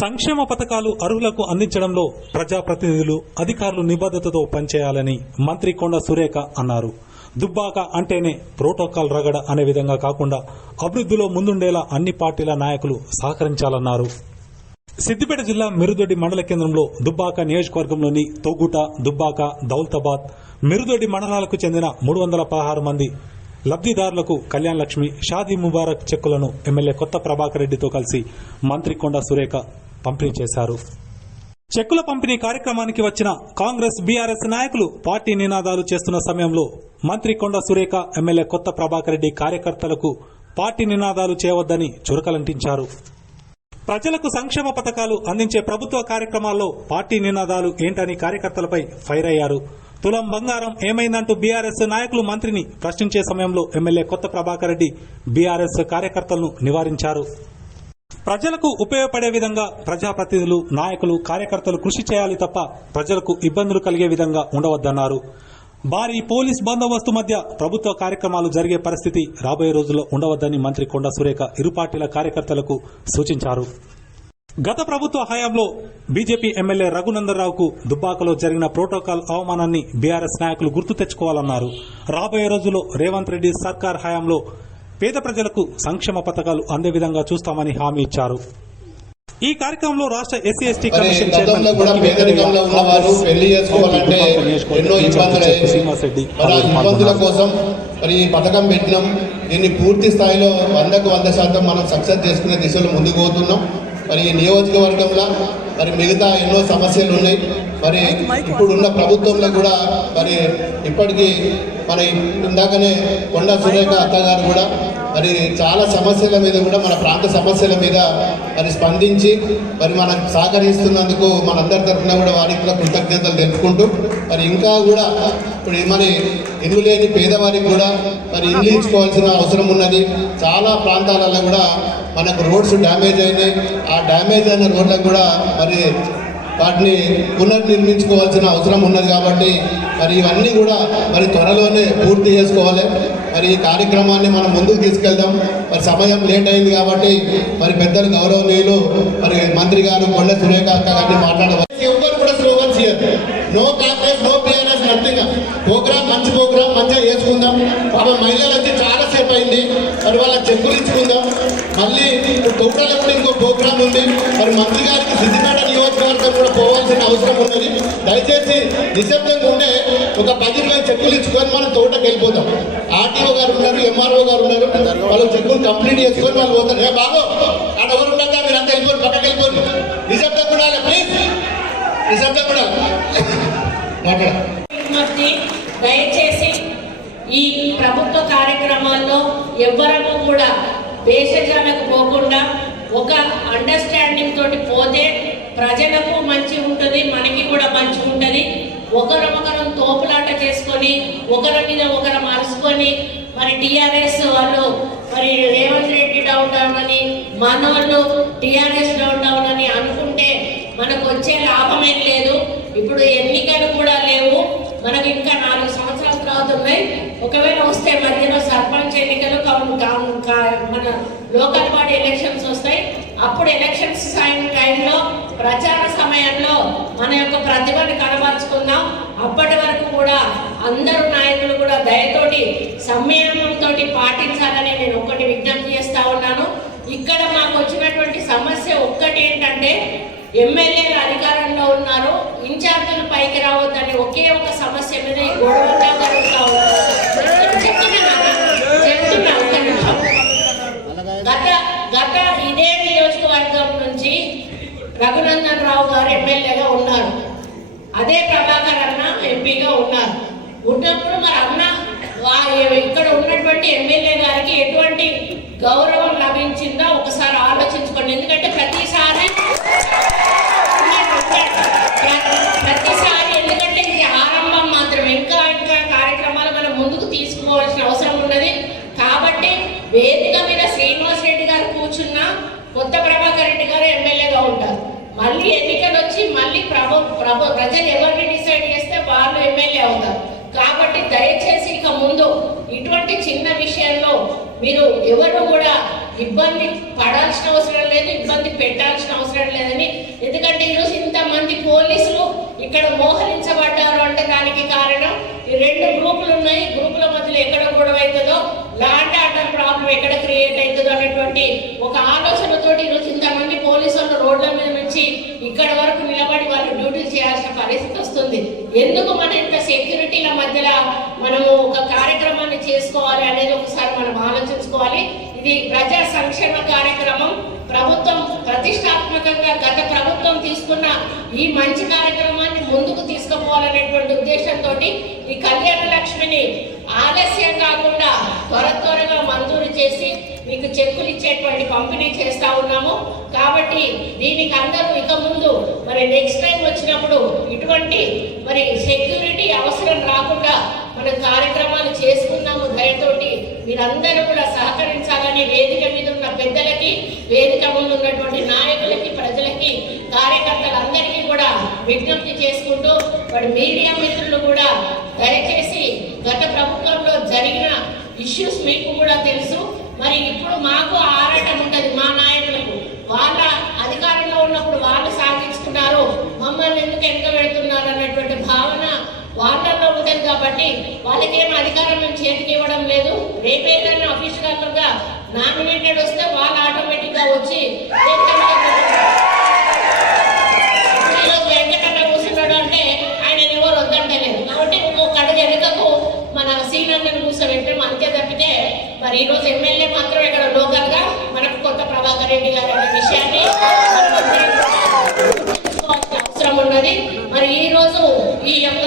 సంక్షేమ పథకాలు అర్హులకు అందించడంలో ప్రజాప్రతినిధులు అధికారులు నిబద్ధతతో పనిచేయాలని మంత్రి కొండ సురేఖ అన్నారు. దుబ్బాక అంటేనే ప్రోటోకాల్ రగడ అనే విధంగా కాకుండా అభివృద్ధిలో ముందుండేలా అన్ని పార్టీల నాయకులు సహకరించాలన్నారు. సిద్దిపేట జిల్లా మిరుదొడ్డి మండల కేంద్రంలో దుబ్బాక నియోజకవర్గంలోని తొగుట, దుబ్బాక, దౌలతాబాద్, మిరుదొడ్డి మండలాలకు చెందిన 316 మంది లబ్దిదారులకు కళ్యాణ్ లక్ష్మి, షాదీ ముబారక్ చెక్కులను ఎమ్మెల్యే కొత్త ప్రభాకర్ రెడ్డితో కలిసి మంత్రి కొండ సురేఖ పంపిణీ చేశారు. చెక్కుల పంపిణీ కార్యక్రమానికి వచ్చిన కాంగ్రెస్, బీఆర్ఎస్ నాయకులు పార్టీ నినాదాలు చేస్తున్న సమయంలో మంత్రి కొండ సురేఖ, ఎమ్మెల్యే కొత్త ప్రభాకర్ రెడ్డి కార్యకర్తలకు పార్టీ నినాదాలు చేయవద్దని చురకలంటించారు. ప్రజలకు సంక్షేమ పథకాలు అందించే ప్రభుత్వ కార్యక్రమాల్లో పార్టీ నినాదాలు ఏంటని కార్యకర్తలపై ఫైర్ అయ్యారు. తులం బంగారం ఏమైందంటూ బీఆర్ఎస్ నాయకులు మంత్రిని ప్రశ్నించే సమయంలో ఎమ్మెల్యే కొత్త ప్రభాకర్ రెడ్డి బీఆర్ఎస్ కార్యకర్తలను నివారించారు. ప్రజలకు ఉపయోగపడే విధంగా ప్రజాప్రతినిధులు, నాయకులు, కార్యకర్తలు కృషి చేయాలి తప్ప ప్రజలకు ఇబ్బందులు కలిగే విధంగా ఉండవద్దన్నారు. భారీ పోలీస్ బందోబస్తు మధ్య ప్రభుత్వ కార్యక్రమాలు జరిగే పరిస్థితి రాబోయే రోజుల్లో ఉండవద్దని మంత్రి కొండ సురేఖ ఇరు పార్టీల కార్యకర్తలకు సూచించారు. గత ప్రభుత్వ హయాంలో బీజేపీ ఎమ్మెల్యే రఘునందనరావుకు దుబ్బాకలో జరిగిన ప్రోటోకాల్ అవమానాన్ని బీఆర్ఎస్ నాయకులు గుర్తు తెచ్చుకోవాలన్నారు. రాబోయే రోజుల్లో రేవంత్ రెడ్డి సర్కార్ హయాంలో పేద ప్రజలకు సంక్షేమ పథకాలు అందే విధంగా చూస్తామని హామీ ఇచ్చారు. ఈ కార్యక్రమంలో రాష్ట్ర ఎస్సీ ఎస్టీ కమిషన్ చైర్మన్ ఇబ్బందుల కోసం మరి ఈ పథకం పెట్టినాం. దీన్ని పూర్తి స్థాయిలో 100కు 100% మనం సక్సెస్ చేసుకునే దిశలో ముందుకు పోతున్నాం. మరి ఈ నియోజకవర్గంలో మరి మిగతా ఎన్నో సమస్యలు ఉన్నాయి. మరి ఇప్పుడున్న ప్రభుత్వంలో కూడా మరి ఇప్పటికీ మరి ఇందాకనే కొండ సురేఖ అత్తగారు కూడా మరి చాలా సమస్యల మీద కూడా మన ప్రాంత సమస్యల మీద మరి స్పందించి మరి మనకు సహకరిస్తున్నందుకు మనందరి తరఫున కూడా వారికి కూడా కృతజ్ఞతలు తెలుపుకుంటూ మరి ఇంకా కూడా ఇప్పుడు మరి ఇల్లు లేని పేదవారికి కూడా మరి ఇల్లు ఇచ్చుకోవాల్సిన అవసరం ఉన్నది. చాలా ప్రాంతాలలో కూడా మనకు రోడ్స్ డ్యామేజ్ అయినాయి. ఆ డ్యామేజ్ అయిన రోడ్లకు కూడా మరి వాటిని పునర్నిర్మించుకోవాల్సిన అవసరం ఉన్నది. కాబట్టి మరి ఇవన్నీ కూడా మరి త్వరలోనే పూర్తి చేసుకోవాలి. మరి ఈ కార్యక్రమాన్ని మనం ముందుకు తీసుకెళ్దాం. మరి సమయం లేట్ అయింది కాబట్టి మరి పెద్దలు గౌరవనీయులు మరి మంత్రి గారు కొండ సురేఖ అక్క గారిని మాట్లాడవచ్చు. ఎవరు కూడా స్లోగన్స్ ఇయ్యరు. No Congress, no BRS, nothing. Program మంచి ప్రోగ్రామ్ మంచిగా చేసుకుందాం. పాపం మహిళలు వచ్చి చాలాసేపు అయింది. మరి వాళ్ళ చెక్కులు ఇచ్చుకుందాం. మళ్ళీ తొక్కలో కూడా ఇంకో ప్రోగ్రామ్ ఉంది. మరి మంత్రి గారికి సిద్దిపేట నియోజకవర్గం కూడా పోవాల్సిన అవసరం ఉన్నది. దయచేసి నిశ్శబ్దంగా ఉండే ఒక 10 చెక్కులు ఇచ్చుకొని మనం తోటకి వెళ్ళిపోతాం. ఆర్టీఓ గారు ఉన్నారు, ఎంఆర్ఓ గారు ఉన్నారు. వాళ్ళు చెక్కులు కంప్లీట్ చేసుకొని వాళ్ళు పోతారు. బాబు ఆడ ఎవరు ఉండగా మీరు అంతా వెళ్ళిపోరు, పక్కకి వెళ్ళిపోరు. నిశ్శబ్దం కూడా ప్లీజ్, నిశ్శబ్దం కూడా మాట్లాడాలి. దయచేసి ఈ ప్రభుత్వ కార్యక్రమాల్లో ఎవ్వరము కూడా భేషజాలకు పోకుండా ఒక అండర్స్టాండింగ్ తోటి పోతే ప్రజలకు మంచి ఉంటుంది, మనకి కూడా మంచి ఉంటుంది. ఒకరొకరం తోపులాట చేసుకొని ఒకరి మీద ఒకరు అరుచుకొని మరి టీఆర్ఎస్ వాళ్ళు మరి రేవంత్ రెడ్డి డౌన్ డౌన్ అని, మనోళ్ళు టీఆర్ఎస్ డౌన్ డౌన్ అని అనుకుంటే మనకు వచ్చే లాభమేం లేదు. ఇప్పుడు ఎన్నికలు కూడా లేవు, మనకు ఇంకా 4 సంవత్సరాల తర్వాత ఉన్నాయి. ఒకవేళ వస్తే మధ్యలో సర్పంచ్ ఎన్నికలు, మన లోకల్ బాడీ ఎలక్షన్స్ వస్తాయి. అప్పుడు ఎలక్షన్స్ టైంలో ప్రచార సమయంలో మన యొక్క ప్రతిభను కనబరుచుకుందాం. అప్పటి వరకు కూడా అందరూ నాయకులు కూడా దయతోటి సంయమనంతో పాటించాలని నేను ఒక్కటి విజ్ఞప్తి చేస్తా ఉన్నాను. ఇక్కడ మాకు వచ్చినటువంటి సమస్య ఒక్కటి ఏంటంటే ఎమ్మెల్యేలు అధికారంలో ఉన్నారు, ఇన్ఛార్జీలు పైకి రావద్దని ఒకే ఒక సమస్య మీద ఈ గొడవగా జరుగుతూ గత ఇదే నియోజకవర్గం నుంచి రఘునందనరావు గారు ఎమ్మెల్యేగా ఉన్నారు, అదే ప్రభాకర్ అన్న ఎంపీగా ఉన్నారు. ఉన్నప్పుడు మరి అన్న ఇక్కడ ఉన్నటువంటి ఎమ్మెల్యే గారికి ఎటువంటి గౌరవం లభించిందో ఒకసారి ఆలోచించుకోండి. ఎందుకంటే ప్రతిసారి ఎందుకంటే ఇది ఆరంభం మాత్రమే, ఇంకా కార్యక్రమాలు మనం ముందుకు తీసుకోవాల్సిన అవసరం ఉన్నది. కాబట్టి వేదిక మీద శ్రీనివాస్ రెడ్డి గారు కూర్చున్నా కొత్త ప్రభాకర్ రెడ్డి గారు ఎమ్మెల్యేగా ఉంటారు. మళ్ళీ ఎన్నికలు వచ్చి మళ్ళీ ప్రజలు ఎవరిని డిసైడ్ చేస్తే వాళ్ళు ఎమ్మెల్యే అవుతారు. కాబట్టి దయచేసి ఇక ముందు ఇటువంటి చిన్న విషయంలో మీరు ఎవరు కూడా ఇబ్బంది పడాల్సిన అవసరం లేదు, ఇబ్బంది పెట్టాల్సిన అవసరం లేదని ఇక్కడ మోహరించబడ్డారు అంటే దానికి కారణం ఈ రెండు గ్రూపులు ఉన్నాయి. గ్రూపుల మధ్యలో ఎక్కడ గొడవ అవుతుందో, లాంటి ఆర్డర్ ప్రాబ్లం ఎక్కడ క్రియేట్ అవుతుందో అనేటువంటి ఒక ఆలోచనతోటి ఈరోజు ఇంతమంది పోలీసులు రోడ్ల మీద నుంచి ఇక్కడ వరకు నిలబడి వాళ్ళు డ్యూటీలు చేయాల్సిన పరిస్థితి వస్తుంది. ఎందుకు మన ఇంత సెక్యూరిటీల మధ్యలో మనము ఒక కార్యక్రమాన్ని చేసుకోవాలి అనేది ఒకసారి మనం ఆలోచించుకోవాలి. ఇది ప్రజా సంక్షేమ కార్యక్రమం. ప్రభుత్వం ప్రతిష్టాత్మకంగా గత ప్రభుత్వం తీసుకున్న ఈ మంచి కార్యక్రమాన్ని ముందుకు తీసుకుపోవాలనేటువంటి ఉద్దేశంతో ఈ కళ్యాణ లక్ష్మిని ఆలస్యం కాకుండా త్వరగా మంజూరు చేసి మీకు చెక్కులు ఇచ్చేటువంటి పంపిణీ చేస్తా ఉన్నాము. కాబట్టి దీనికి అందరూ ఇక ముందు మరి నెక్స్ట్ టైం వచ్చినప్పుడు ఇటువంటి మరి సెక్యూరిటీ అవసరం రాకుండా మన కార్యక్రమాలు చేసుకున్నాము. దయతోటి మీరందరూ కూడా సహకరించాలని వేదిక మీద ఉన్న పెద్దలకి, వేదిక ముందు ఉన్నటువంటి నాయకులకి, ప్రజలకి, కార్యకర్తలందరికీ కూడా విజ్ఞప్తి చేసుకుంటూ వాడి మీడియా మిత్రులు కూడా దయచేసి గత ప్రభుత్వంలో జరిగిన ఇష్యూస్ మీకు కూడా తెలుసు. మరి ఇప్పుడు మాకు ఆరాటం ఉంటుంది మా నాయకులకు. వాళ్ళ అధికారంలో ఉన్నప్పుడు వాళ్ళు సాధించుకున్నారు, మమ్మల్ని ఎందుకు వెనుకబెడుతున్నారు అన్నటువంటి భావన వాళ్ళల్లో ఉంటుంది. కాబట్టి వాళ్ళకేం అధికారం మేము చేతికి ఇవ్వడం లేదు. రేపేదైనా అఫీషియల్గా నామినేటెడ్ వస్తే వాళ్ళు ఆటోమేటిక్గా వచ్చి వెంకటన్న కూర్చున్నాడు అంటే ఆయన ఎవరు వద్దంటలేదు. కాబట్టి ఇంకొక అడుగు వెనుకకు మన సీనియర్లను కూర్చోబెట్టాం అంతే తప్పితే మరి ఈరోజు ఎమ్మెల్యే మాత్రం ఇక్కడ లోకల్గా మనకు కొత్త ప్రభాకర్ రెడ్డి గారు అనే విషయాన్ని అవసరం ఉన్నది. మరి ఈ రోజు ఈ యొక్క